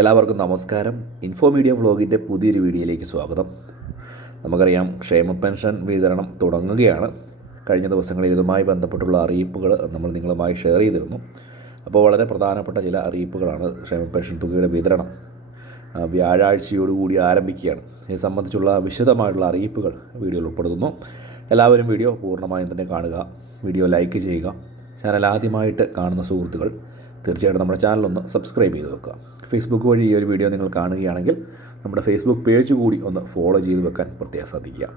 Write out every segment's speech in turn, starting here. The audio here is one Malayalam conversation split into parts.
എല്ലാവർക്കും നമസ്കാരം. ഇൻഫോ മീഡിയ വ്ളോഗിന്റെ പുതിയൊരു വീഡിയോയിലേക്ക് സ്വാഗതം. നമുക്കറിയാം ക്ഷേമ പെൻഷൻ വിതരണം തുടങ്ങുകയാണ്. കഴിഞ്ഞ ദിവസങ്ങളിൽ ഇതുമായി ബന്ധപ്പെട്ടുള്ള അറിയിപ്പുകൾ നമ്മൾ നിങ്ങളുമായി ഷെയർ ചെയ്തിരുന്നു. അപ്പോൾ വളരെ പ്രധാനപ്പെട്ട ചില അറിയിപ്പുകളാണ് ക്ഷേമ പെൻഷൻ തുകയുടെ വിതരണം വ്യാഴാഴ്ചയോടുകൂടി ആരംഭിക്കുകയാണ്. ഇത് സംബന്ധിച്ചുള്ള വിശദമായിട്ടുള്ള അറിയിപ്പുകൾ വീഡിയോയിൽ ഉൾപ്പെടുത്തുന്നു. എല്ലാവരും വീഡിയോ പൂർണമായും തന്നെ കാണുക വീഡിയോ ലൈക്ക് ചെയ്യുക ചാനൽ ആദ്യമായിട്ട് കാണുന്ന സുഹൃത്തുക്കൾ തീർച്ചയായിട്ടും നമ്മുടെ ചാനലൊന്ന് സബ്സ്ക്രൈബ് ചെയ്ത് വെക്കുക. ഫേസ്ബുക്ക് വഴി ഈ ഒരു വീഡിയോ നിങ്ങൾ കാണുകയാണെങ്കിൽ നമ്മുടെ ഫേസ്ബുക്ക് പേജ് കൂടി ഒന്ന് ഫോളോ ചെയ്ത് വെക്കാൻ പ്രത്യേകം ശ്രദ്ധിക്കുക.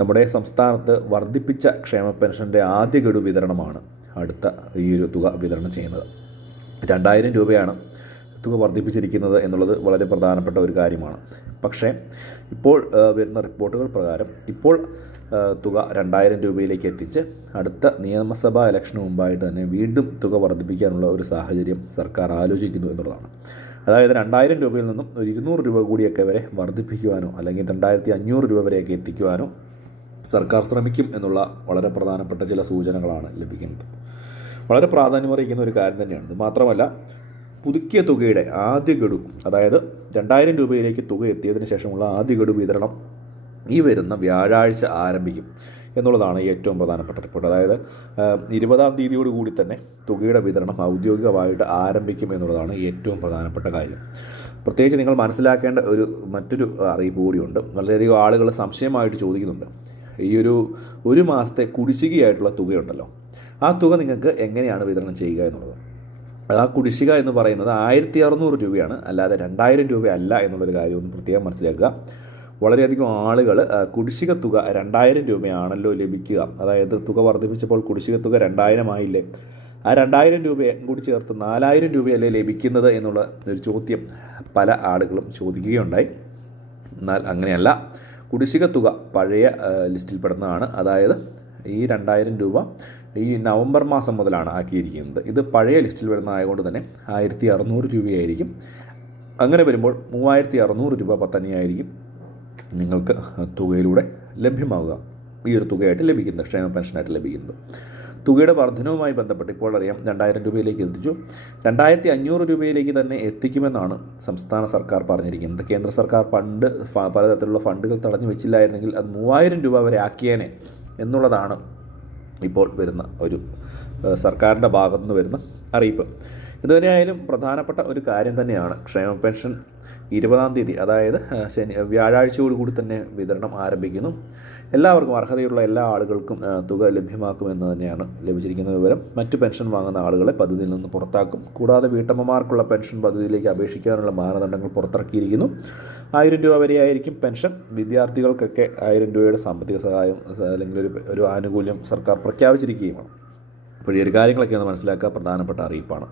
നമ്മുടെ സംസ്ഥാനത്ത് വർദ്ധിപ്പിച്ച ക്ഷേമ പെൻഷന്റെ ആദ്യ ഗഡു വിതരണമാണ് അടുത്ത ഈ ഒരു തുക വിതരണം ചെയ്യുന്നത്. രണ്ടായിരം രൂപയാണ് തുക വർദ്ധിപ്പിച്ചിരിക്കുന്നത് എന്നുള്ളത് വളരെ പ്രധാനപ്പെട്ട ഒരു കാര്യമാണ്. പക്ഷേ ഇപ്പോൾ വരുന്ന റിപ്പോർട്ടുകൾ പ്രകാരം ഇപ്പോൾ തുക രണ്ടായിരം രൂപയിലേക്ക് എത്തിച്ച് അടുത്ത നിയമസഭാ ഇലക്ഷന് മുമ്പായിട്ട് തന്നെ വീണ്ടും തുക വർദ്ധിപ്പിക്കാനുള്ള ഒരു സാഹചര്യം സർക്കാർ ആലോചിക്കുന്നു എന്നുള്ളതാണ്. അതായത് രണ്ടായിരം രൂപയിൽ നിന്നും ഒരു ഇരുന്നൂറ് രൂപ കൂടിയൊക്കെ വരെ വർദ്ധിപ്പിക്കുവാനോ അല്ലെങ്കിൽ രണ്ടായിരത്തി അഞ്ഞൂറ് രൂപ വരെയൊക്കെ എത്തിക്കുവാനോ സർക്കാർ ശ്രമിക്കും എന്നുള്ള വളരെ പ്രധാനപ്പെട്ട ചില സൂചനകളാണ് ലഭിക്കുന്നത്. വളരെ പ്രാധാന്യമറിയിക്കുന്ന ഒരു കാര്യം തന്നെയാണ്. ഇത് മാത്രമല്ല പുതുക്കിയ തുകയുടെ ആദ്യ ഗഡു അതായത് രണ്ടായിരം രൂപയിലേക്ക് തുക എത്തിയതിന് ശേഷമുള്ള ആദ്യ ഗഡു വിതരണം ഈ വരുന്ന വ്യാഴാഴ്ച ആരംഭിക്കും എന്നുള്ളതാണ് ഏറ്റവും പ്രധാനപ്പെട്ട റിപ്പോർട്ട്. അതായത് ഇരുപതാം തീയതിയോട് കൂടി തന്നെ തുകയുടെ വിതരണം ഔദ്യോഗികമായിട്ട് ആരംഭിക്കും എന്നുള്ളതാണ് ഏറ്റവും പ്രധാനപ്പെട്ട കാര്യം. പ്രത്യേകിച്ച് നിങ്ങൾ മനസ്സിലാക്കേണ്ട ഒരു മറ്റൊരു അറിയിപ്പ് കൂടിയുണ്ട്. വളരെയധികം ആളുകൾ സംശയമായിട്ട് ചോദിക്കുന്നുണ്ട്. ഈ ഒരു ഒരു മാസത്തെ കുടിശ്ശികയായിട്ടുള്ള തുകയുണ്ടല്ലോ. ആ തുക നിങ്ങൾക്ക് എങ്ങനെയാണ് വിതരണം ചെയ്യുക എന്നുള്ളത്? ആ കുടിശ്ശിക എന്ന് പറയുന്നത് ആയിരത്തി അറുന്നൂറ് രൂപയാണ്. അല്ലാതെ രണ്ടായിരം രൂപയല്ല എന്നുള്ളൊരു കാര്യം ഒന്ന് പ്രത്യേകം മനസ്സിലാക്കുക. വളരെയധികം ആളുകൾ കുടിശ്ശിക തുക രണ്ടായിരം രൂപയാണല്ലോ ലഭിക്കുക. അതായത് തുക വർദ്ധിപ്പിച്ചപ്പോൾ കുടിശ്ശിക തുക രണ്ടായിരം ആയില്ലേ ആ രണ്ടായിരം രൂപയെ കൂടി ചേർത്ത് നാലായിരം രൂപയല്ലേ ലഭിക്കുന്നത് എന്നുള്ള ഒരു ചോദ്യം പല ആളുകളും ചോദിക്കുകയുണ്ടായി. എന്നാൽ അങ്ങനെയല്ല. കുടിശ്ശിക തുക പഴയ ലിസ്റ്റിൽ പെടുന്നതാണ്. അതായത് ഈ രണ്ടായിരം രൂപ ഈ നവംബർ മാസം മുതലാണ് ആക്കിയിരിക്കുന്നത്. ഇത് പഴയ ലിസ്റ്റിൽ വരുന്ന ആയതുകൊണ്ട് തന്നെ ആയിരത്തി അറുന്നൂറ് രൂപയായിരിക്കും. അങ്ങനെ വരുമ്പോൾ മൂവായിരത്തി അറുന്നൂറ് രൂപ പത്തനിയായിരിക്കും നിങ്ങൾക്ക് തുകയിലൂടെ ലഭ്യമാവുക. ഈ ഒരു തുകയായിട്ട് ലഭിക്കുന്നത് ക്ഷേമ പെൻഷനായിട്ട് ലഭിക്കുന്നത് തുകയുടെ വർധനവുമായി ബന്ധപ്പെട്ട് ഇപ്പോൾ അറിയാം രണ്ടായിരം രൂപയിലേക്ക് എത്തിച്ചു. രണ്ടായിരത്തി അഞ്ഞൂറ് രൂപയിലേക്ക് തന്നെ എത്തിക്കുമെന്നാണ് സംസ്ഥാന സർക്കാർ പറഞ്ഞിരിക്കുന്നത്. കേന്ദ്ര സർക്കാർ ഫണ്ട് പലതരത്തിലുള്ള ഫണ്ടുകൾ തടഞ്ഞു വെച്ചില്ലായിരുന്നെങ്കിൽ അത് മൂവായിരം രൂപ വരെ ആക്കിയേനെ എന്നുള്ളതാണ് ഇപ്പോൾ വരുന്ന ഒരു സർക്കാരിന്റെ ഭാഗത്തുനിന്ന് വരുന്ന അറിയിപ്പ്. ഇതുവരെയായാലും പ്രധാനപ്പെട്ട ഒരു കാര്യം തന്നെയാണ് ക്ഷേമ പെൻഷൻ ഇരുപതാം തീയതി അതായത് ശനി ശനി വ്യാഴാഴ്ചയോടുകൂടി തന്നെ വിതരണം ആരംഭിക്കുന്നു. എല്ലാവർക്കും അർഹതയുള്ള എല്ലാ ആളുകൾക്കും തുക ലഭ്യമാക്കുമെന്ന് തന്നെയാണ് ലഭിച്ചിരിക്കുന്ന വിവരം. മറ്റു പെൻഷൻ വാങ്ങുന്ന ആളുകളെ പദ്ധതിയിൽ നിന്ന് പുറത്താക്കും. കൂടാതെ വീട്ടമ്മമാർക്കുള്ള പെൻഷൻ പദ്ധതിയിലേക്ക് അപേക്ഷിക്കാനുള്ള മാനദണ്ഡങ്ങൾ പുറത്തിറക്കിയിരിക്കുന്നു. ആയിരം രൂപ വരെയായിരിക്കും പെൻഷൻ. വിദ്യാർത്ഥികൾക്കൊക്കെ ആയിരം രൂപയുടെ സാമ്പത്തിക സഹായം അല്ലെങ്കിൽ ഒരു ഒരു ആനുകൂല്യം സർക്കാർ പ്രഖ്യാപിച്ചിരിക്കുകയുമാണ്. അപ്പോൾ കാര്യങ്ങളൊക്കെ ഒന്ന് മനസ്സിലാക്കുക. പ്രധാനപ്പെട്ട അറിയിപ്പാണ്.